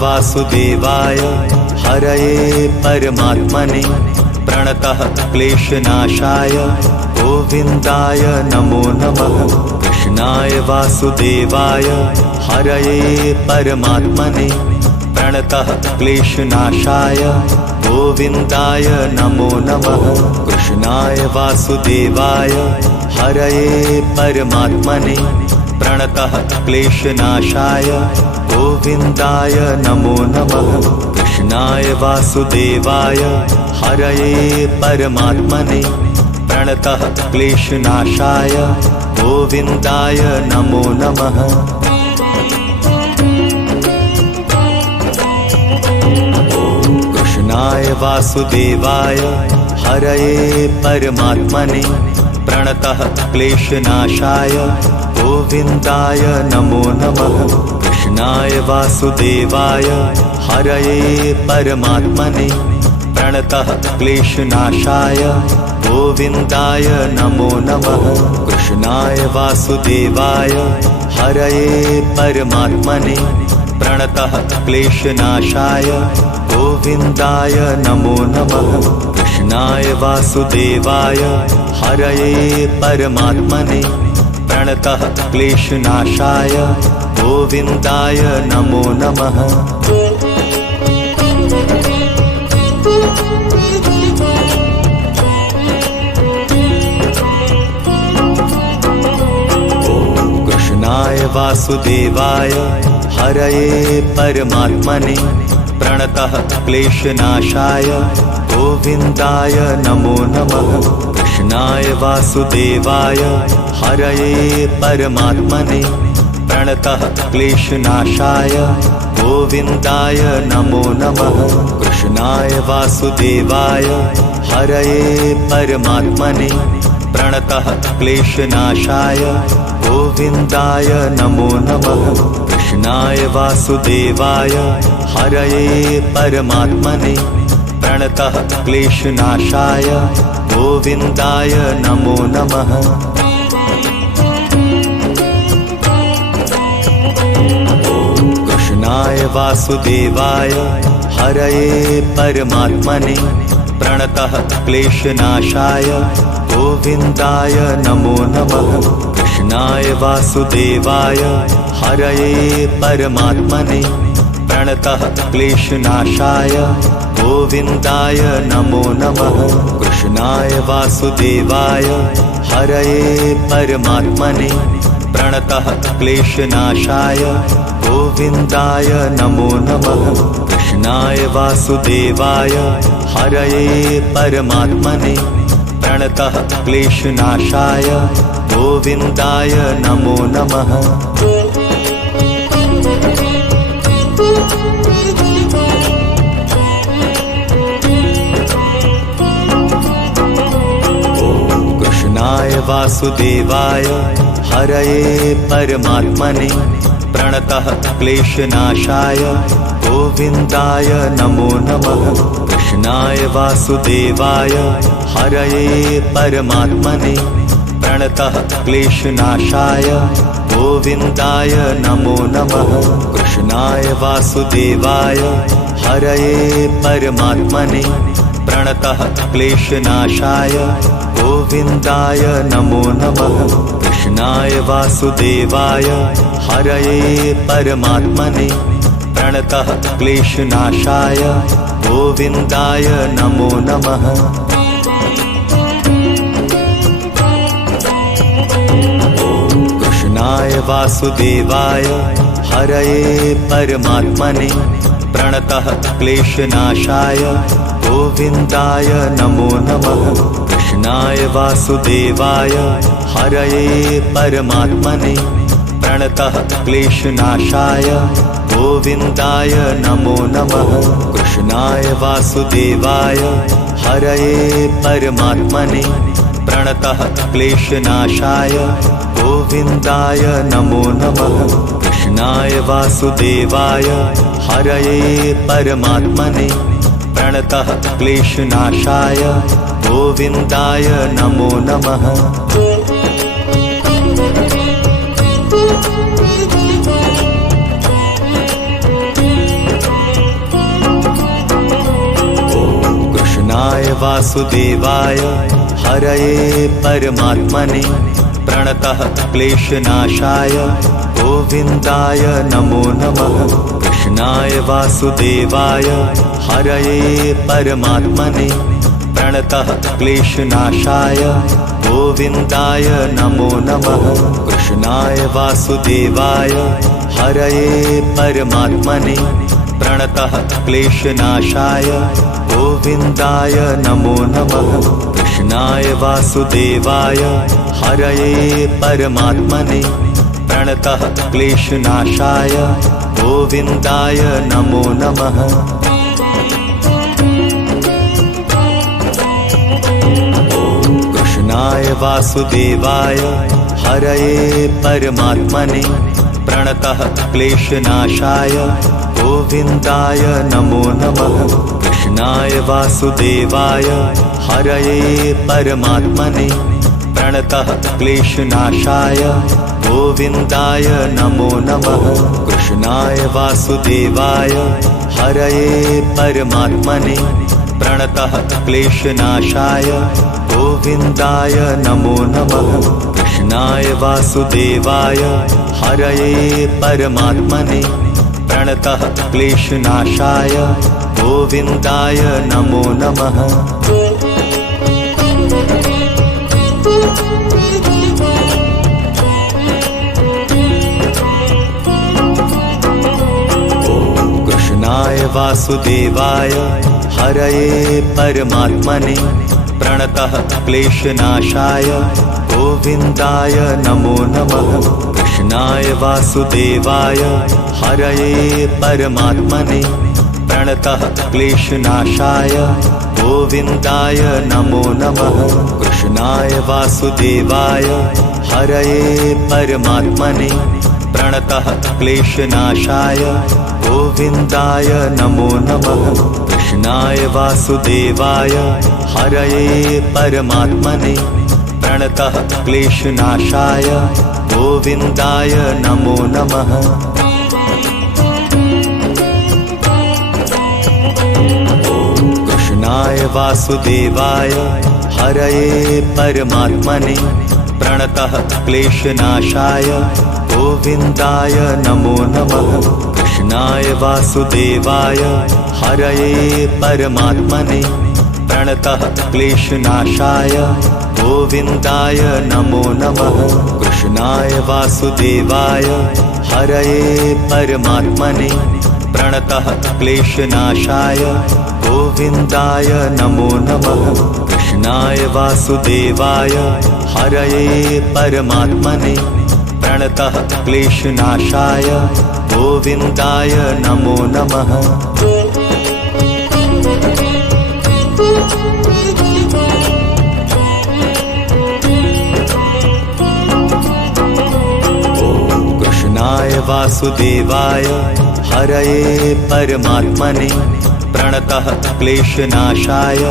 वासुदेवाय हरये परमात्मने प्रणतः क्लेशनाशाय गोविन्दाय नमो नमः। कृष्णाय वासुदेवाय हरये परमात्मने प्रणतः क्लेशनाशाय गोविन्दाय नमो नमः। कृष्णाय वासुदेवाय हरये परमात्मने प्रणतः क्लेशनाशाय गोविन्दाय नमो नमः। कृष्णाय वासुदेवाय हरये परमात्मने प्रणतः क्लेशनाशाय गोविन्दाय नमो नमः। कृष्णाय वासुदेवाय हरये परमात्मने प्रणतः क्लेशनाशाय गोविन्दाय नमो नमः। कृष्णाय वासुदेवाय हरये परमात्मने प्रणतः क्लेशनाशाय गोविन्दाय नमो नमः। कृष्णाय वासुदेवाय हरये परमात्मने प्रणतः क्लेशनाशाय गोविन्दाय नमो नमः। कृष्णाय वासुदेवाय हरये परमात्मने प्रणतः क्लेशनाशाय गोविन्दाय नमो नमः। कृष्णाय वासुदेवाय हरये परमात्मने प्रणतः क्लेशनाशाय गोविन्दाय नमो नमः। कृष्णाय वासुदेवाय हरये परमात्मने प्रणतः क्लेशनाशाय गोविन्दाय नमो नमः। कृष्णाय वासुदेवाय हरये परमात्मने प्रणतः क्लेशनाशाय गोविन्दाय नमो नमः। कृष्णाय वासुदेवाय हरये परमात्मने प्रणतः क्लेशनाशाय गोविन्दाय नमो नमः। कृष्णाय वासुदेवाय हरये परमात्मने प्रणतः क्लेशनाशाय गोविन्दाय नमो नमः। कृष्णाय वासुदेवाय हरये परमात्मने प्रणतः क्लेशनाशाय गोविन्दाय नमो नमः। कृष्णाय वासुदेवाय हरये परमात्मने प्रणतः क्लेशनाशाय गोविन्दाय नमो नमः। कृष्णाय वासुदेवाय हरये परमात्मने प्रणतः क्लेशनाशाय गोविन्दाय नमो नमः। कृष्णाय वासुदेवाय हरये परमात्मने प्रणतः क्लेशनाशाय गोविन्दाय नमो नमः। कृष्णाय वासुदेवाय हरये परमात्मने प्रणतः क्लेशनाशाय गोविन्दाय नमो नमः। कृष्णाय वासुदेवाय हरये परमात्मने प्रणतः क्लेशनाशाय गोविन्दाय नमो नमः। कृष्णाय वासुदेवाय हरये परमात्मने प्रणतः क्लेशनाशाय गोविन्दाय नमो नमः। कृष्णाय वासुदेवाय हरये परमात्मने प्रणतः क्लेशनाशाय गोविन्दाय नमो नमः। कृष्णाय वासुदेवाय हरये परमात्मने प्रणतः क्लेशनाशाय गोविन्दाय नमो नमः। कृष्णाय वासुदेवाय हरये परमात्मने प्रणतः क्लेशनाशाय गोविन्दाय नमो नमः। कृष्णाय वासुदेवाय हरये परमात्मने प्रणतः क्लेशनाशाय गोविन्दाय नमो नमः। कृष्णाय वासुदेवाय हरये परमात्मने प्रणतः क्लेशनाशाय गोविन्दाय नमो नमः। कृष्णाय वासुदेवाय हरये परमात्मने प्रणतः क्लेशनाशाय गोविन्दाय नमो नमः। कृष्णाय वासुदेवाय हरये परमात्मने प्रणतः क्लेशनाशाय गोविन्दाय नमो नमः। कृष्णाय वासुदेवाय हरये परमात्मने प्रणतः क्लेशनाशाय गोविन्दाय नमो नमः। कृष्णाय वासुदेवाय हरये परमात्मने प्रणतः क्लेशनाशाय गोविन्दाय नमो नमः। कृष्णाय वासुदेवाय हरये परमात्मने प्रणतः क्लेशनाशाय गोविन्दाय नमो नमः। कृष्णाय वासुदेवाय हरये परमात्मने प्रणतः क्लेशनाशाय गोविन्दाय नमो नमः। कृष्णाय वासुदेवाय हरये परमात्मने प्रणतः क्लेशनाशाय गोविन्दाय नमो नमः। कृष्णाय वासुदेवाय हरये परमात्मने प्रणतः क्लेशनाशाय गोविन्दाय नमो नमः। कृष्णाय वासुदेवाय हरये परमात्मने प्रणतः क्लेशनाशाय गोविन्दाय नमो नमः। कृष्णाय वासुदेवाय हरये परमात्मने प्रणतः क्लेशनाशाय गोविन्दाय नमो नमः। कृष्णाय वासुदेवाय हरये परमात्मने प्रणतः क्लेशनाशाय गोविन्दाय नमो नमः। कृष्णाय वासुदेवाय हरये परमात्मने प्रणतः क्लेशनाशाय गोविन्दाय नमो नमः। कृष्णाय वासुदेवाय हरये परमात्मने प्रणतः क्लेशनाशाय गोविन्दाय नमो नमः। कृष्णाय वासुदेवाय हरये परमात्मने प्रणतः क्लेशनाशाय गोविन्दाय नमो नमः। कृष्णाय वासुदेवाय हरये परमात्मने प्रणतः क्लेशनाशाय गोविन्दाय नमो नमः। कृष्णाय वासुदेवाय हरये परमात्मने प्रणतः क्लेशनाशाय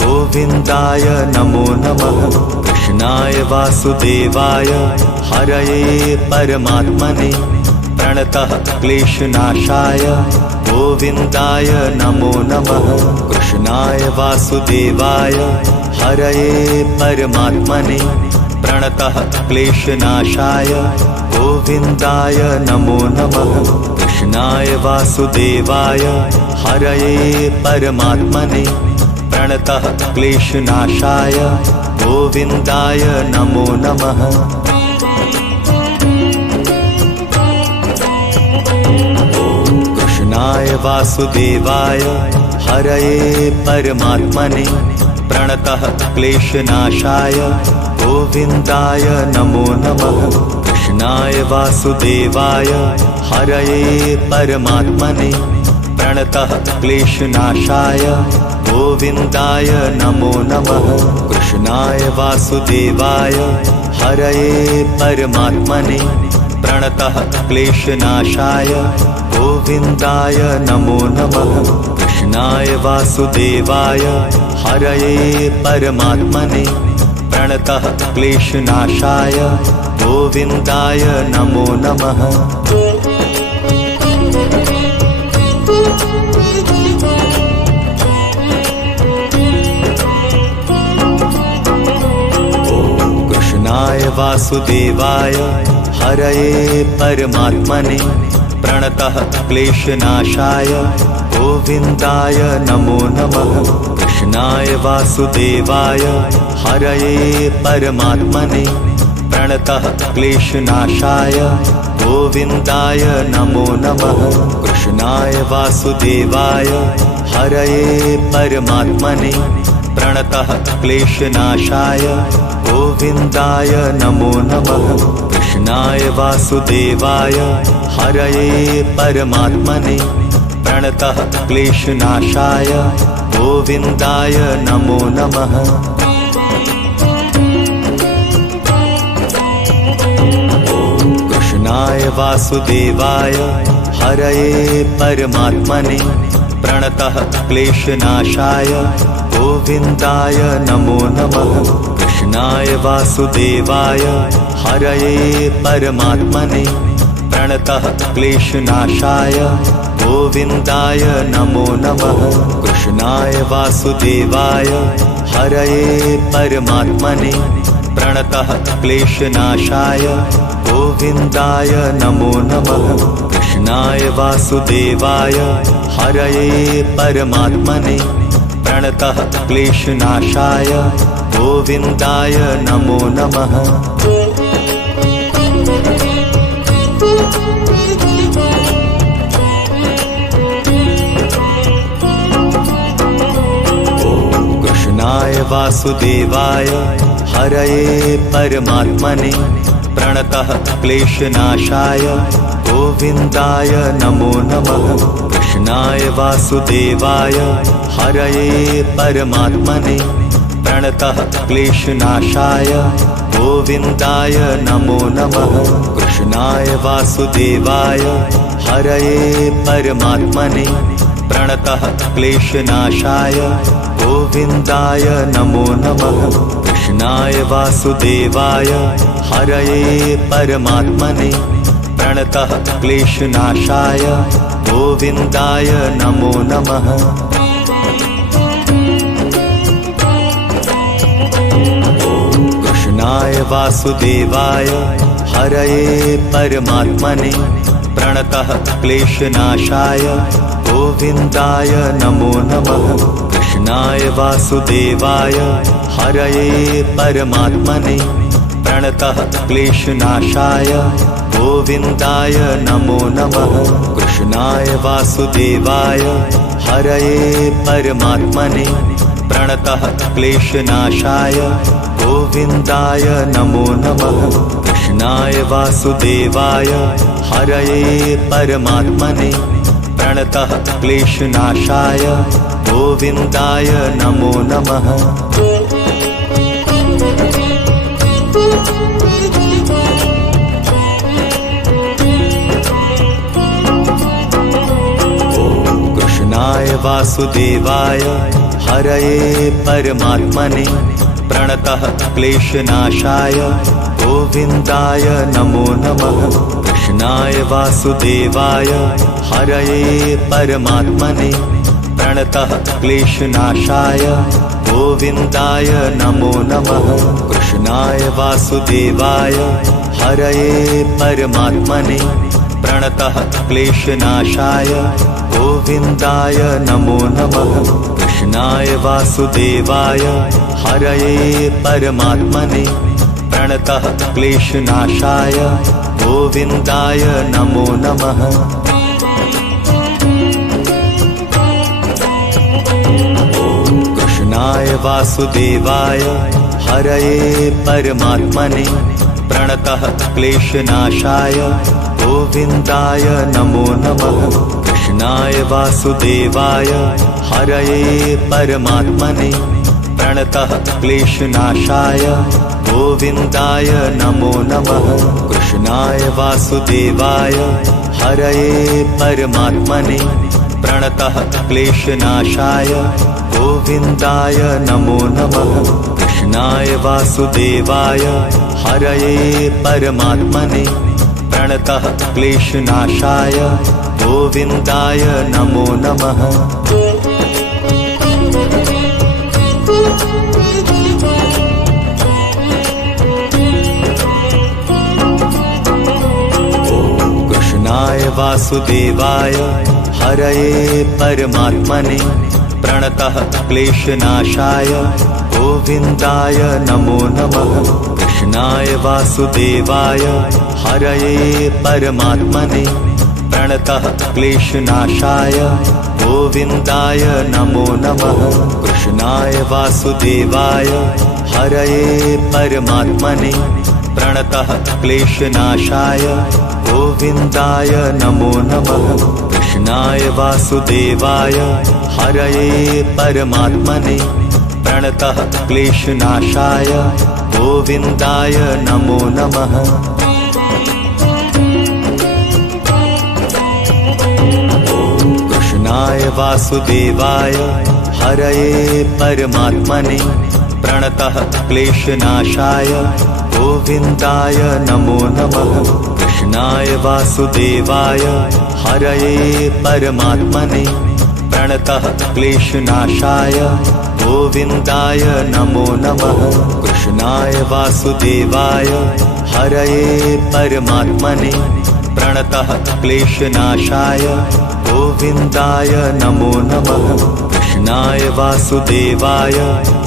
गोविन्दाय नमो नमः। कृष्णाय वासुदेवाय हरये परमात्मने प्रणतः क्लेशनाशाय गोविन्दाय नमो नमः। कृष्णाय वासुदेवाय हरये परमात्मने प्रणतः क्लेशनाशाय गोविन्दाय नमो नमः। कृष्णाय वासुदेवाय हरये परमात्मने प्रणतः क्लेशनाशाय गोविन्दाय नमो नमः। कृष्णाय वासुदेवाय हरये परमात्मने प्रणतः क्लेशनाशाय गोविन्दाय नमो नमः। कृष्णाय वासुदेवाय हरये परमात्मने प्रणतः क्लेशनाशाय गोविन्दाय नमो नमः। कृष्णाय वासुदेवाय हरये परमात्मने प्रणतः क्लेशनाशाय गोविन्दाय नमो नमः। कृष्णाय वासुदेवाय हरये परमात्मने प्रणतः क्लेशनाशाय गोविन्दाय नमो नमः। वासुदेवाय हरये परमात्मने प्रणतः क्लेशनाशाय गोविन्दाय नमो नमः। कृष्णाय वासुदेवाय हरये परमात्मने प्रणतः क्लेशनाशाय गोविन्दाय नमो नमः। कृष्णाय वासुदेवाय हरये परमात्मने प्रणतः क्लेशनाशाय गोविन्दाय नमो नमः। कृष्णाय वासुदेवाय हरये परमात्मने प्रणतः क्लेशनाशाय गोविन्दाय नमो नमः। कृष्णाय वासुदेवाय हरये परमात्मने प्रणतः क्लेशनाशाय गोविन्दाय नमो नमः। कृष्णाय वासुदेवाय हरये परमात्मने प्रणतः क्लेशनाशाय गोविन्दाय नमो नमः। कृष्णाय वासुदेवाय हरये परमात्मने प्रणतः क्लेशनाशाय गोविन्दाय नमो नमः। कृष्णाय वासुदेवाय हरये परमात्मने प्रणतः क्लेशनाशाय गोविन्दाय नमो नमः। कृष्णाय वासुदेवाय हरये परमात्मने प्रणतः क्लेशनाशाय गोविन्दाय नमो नमः। कृष्णाय वासुदेवाय हरये परमात्मने प्रणतः क्लेशनाशाय गोविन्दाय नमो नमः। कृष्णाय वासुदेवाय हरये परमात्मने प्रणतः क्लेशनाशाय गोविन्दाय नमो नमः। कृष्णाय वासुदेवाय हरये परमात्मने प्रणतः क्लेशनाशाय गोविन्दाय नमो नमः। कृष्णाय वासुदेवाय हरये परमात्मने प्रणतः क्लेशनाशाय गोविन्दाय नमो नमः। कृष्णाय वासुदेवाय हरये परमात्मने प्रणतः क्लेशनाशाय गोविन्दाय नमो नमः। कृष्णाय वासुदेवाय हरये परमात्मने प्रणतः क्लेशनाशाय गोविन्दाय नमो नमः। कृष्णाय वासुदेवाय हरये परमात्मने प्रणतः क्लेशनाशाय गोविन्दाय नमो नमः। कृष्णाय वासुदेवाय हरये परमात्मने प्रणतः क्लेशनाशाय गोविन्दाय नमो नमः। कृष्णाय वासुदेवाय हरये परमात्मने प्रणतः क्लेशनाशाय गोविन्दाय नमो नमः। कृष्णाय वासुदेवाय हरये परमात्मने प्रणतः क्लेशनाशाय गोविन्दाय नमो नमः। कृष्णाय वासुदेवाय हरये परमात्मने प्रणतः क्लेशनाशाय गोविन्दाय नमो नमः। कृष्णाय वासुदेवाय हरये परमात्मने प्रणतः क्लेशनाशाय गोविन्दाय नमो नमः। कृष्णाय वासुदेवाय हरये परमात्मने प्रणतः क्लेशनाशाय गोविन्दाय नमो नमः। कृष्णाय वासुदेवाय हरये परमात्मने प्रणतः क्लेशनाशाय गोविन्दाय नमो नमः। कृष्णाय वासुदेवाय हरये परमात्मने प्रणतः क्लेशनाशाय गोविन्दाय नमो नमः। वासुदेवाय हरये परमात्मने प्रणतः क्लेशनाशाय गोविन्दाय नमो नमः। कृष्णाय वासुदेवाय हरये परमात्मने प्रणतः क्लेशनाशाय गोविन्दाय नमो नमः। कृष्णाय वासुदेवाय हरये परमात्मने प्रणतः क्लेशनाशाय गोविन्दाय नमो नमः। कृष्णाय वासुदेवाय हरये परमात्मने प्रणतः क्लेशनाशाय गोविन्दाय नमो नमः। कृष्णाय वासुदेवाय हरये परमात्मने प्रणतः क्लेशनाशाय गोविन्दाय नमो नमः। कृष्णाय वासुदेवाय हरये परमात्मने प्रणतः क्लेशनाशाय गोविन्दाय नमो नमः। कृष्णाय वासुदेवाय हरये परमात्मने प्रणतः क्लेशनाशाय गोविन्दाय नमो नमः। कृष्णाय वासुदेवाय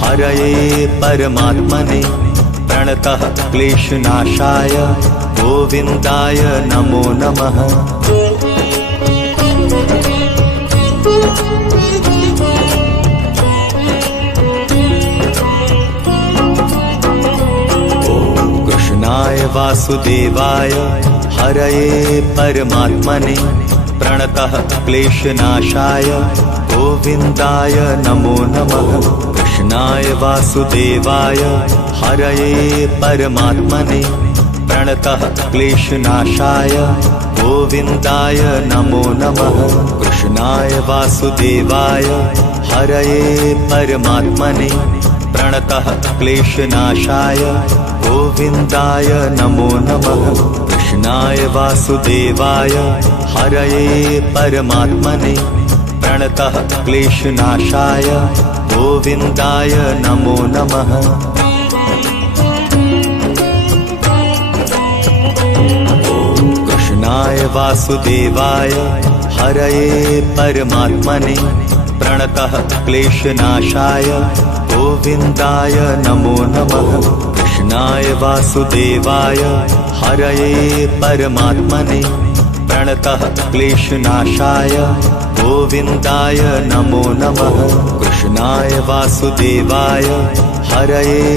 हरये परमात्मने प्रणतः क्लेशनाशाय गोविन्दाय नमो नमः। कृष्णाय वासुदेवाय हरये परमात्मने प्रणतः क्लेशनाशाय गोविन्दाय नमो नमः। कृष्णाय वासुदेवाय हरये परमात्मने प्रणतः क्लेशनाशाय गोविन्दाय नमो नमः। कृष्णाय वासुदेवाय हरये परमात्मने प्रणतः क्लेशनाशाय गोविन्दाय नमो नमः। कृष्णाय वासुदेवाय हरये परमात्मने प्रणतः क्लेशनाशाय गोविन्दाय नमो नमः। कृष्णाय वासुदेवाय हरये परमात्मने प्रणतः क्लेशनाशाय गोविन्दाय नमो नमः। कृष्णाय वासुदेवाय हरये परमात्मने प्रणतः क्लेशनाशाय गोविन्दाय नमो नमः। कृष्णाय वासुदेवाय हरये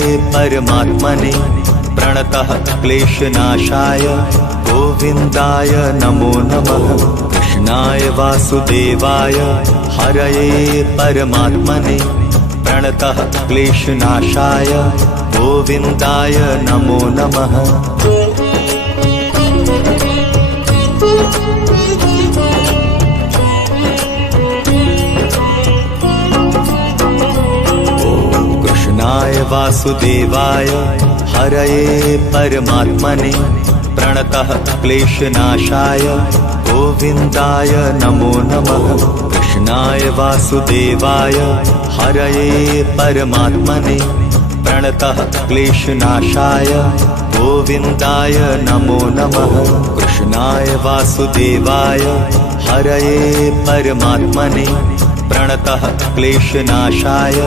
परमात्मने प्रणतः क्लेशनाशाय गोविन्दाय नमो नमः। कृष्णाय वासुदेवाय हरये परमात्मने प्रणतः क्लेशनाशाय गोविन्दाय नमो नमः। कृष्णाय वासुदेवाय हरये परमात्मने प्रणतः क्लेशनाशाय गोविन्दाय नमो नमः। कृष्णाय वासुदेवाय हरये परमात्मने प्रणतः क्लेशनाशाय गोविन्दाय नमो नमः। कृष्णाय वासुदेवाय हरये परमात्मने प्रणतः क्लेशनाशाय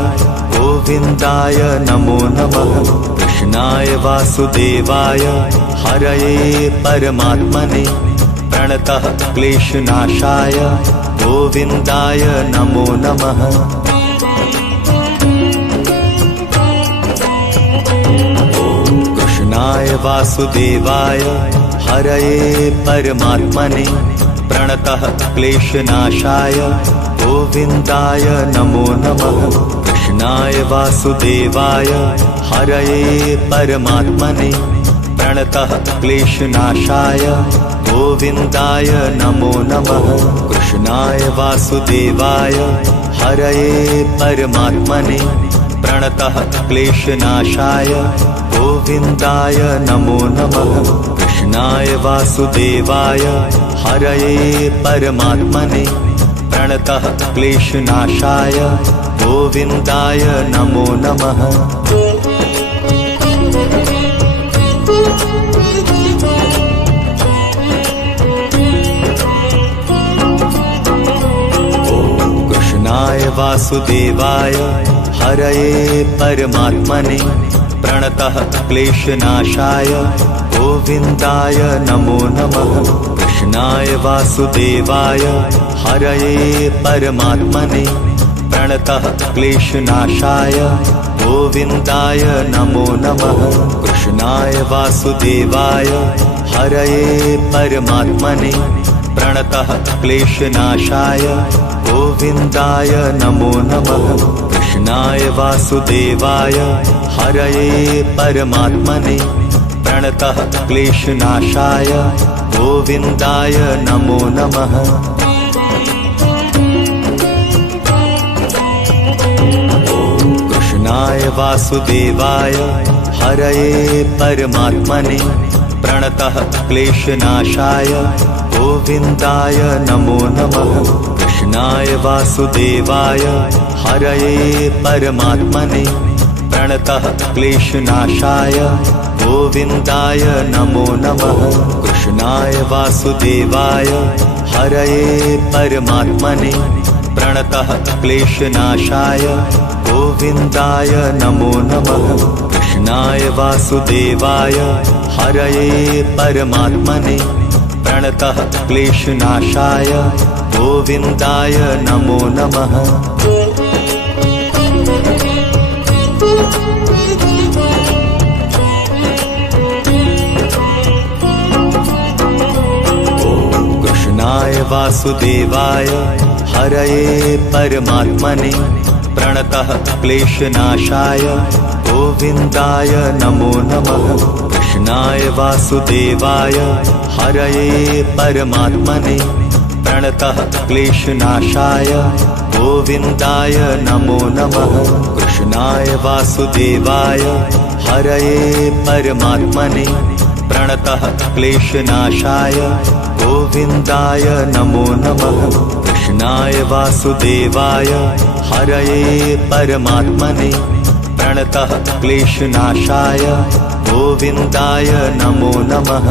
गोविन्दाय नमो नमः। कृष्णाय वासुदेवाय हरये परमात्मने प्रणतः क्लेशनाशाय गोविन्दाय नमो नमः। कृष्णाय वासुदेवाय हरये परमात्मने प्रणतः क्लेशनाशाय गोविन्दाय नमो नमः। कृष्णाय वासुदेवाय हरये परमात्मने प्रणतः क्लेशनाशाय गोविन्दाय नमो नमः। कृष्णाय वासुदेवाय हरये परमात्मने प्रणतः क्लेशनाशाय गोविन्दाय नमो नमः। कृष्णाय वासुदेवाय हरये परमात्मने प्रणतः क्लेशनाशाय गोविन्दाय नमो नमः। कृष्णाय वासुदेवाय हरये परमात्मने प्रणतः क्लेशनाशाय गोविन्दाय नमो नमः। कृष्णाय वासुदेवाय हरये परमात्मने प्रणतः क्लेशनाशाय गोविन्दाय नमो नमः। कृष्णाय वासुदेवाय हरये परमात्मने प्रणतः क्लेशनाशाय गोविन्दाय नमो नमः। कृष्णाय वासुदेवाय हरये परमात्मने प्रणतः क्लेशनाशाय गोविन्दाय नमो नमः। कृष्णाय वासुदेवाय हरये परमात्मने प्रणतः क्लेशनाशाय गोविन्दाय नमो नमः। कृष्णाय वासुदेवाय हरये परमात्मने प्रणतः क्लेशनाशाय गोविन्दाय नमो नमः। कृष्णाय वासुदेवाय हरये परमात्मने प्रणतः क्लेशनाशाय गोविन्दाय नमो नमः। कृष्णाय वासुदेवाय हरये परमात्मने प्रणतः क्लेशनाशाय गोविन्दाय नमो नमः। कृष्णाय वासुदेवाय हरये परमात्मने प्रणतः क्लेशनाशाय गोविन्दाय नमो नमः। कृष्णाय वासुदेवाय हरये परमात्मने प्रणतः क्लेशनाशाय गोविन्दाय नमो नमः। कृष्णाय वासुदेवाय हरये परमात्मने प्रणतः क्लेशनाशाय गोविन्दाय नमो नमः। कृष्णाय वासुदेवाय हरये परमात्मने प्रणतः क्लेशनाशाय गोविन्दाय नमो नमः।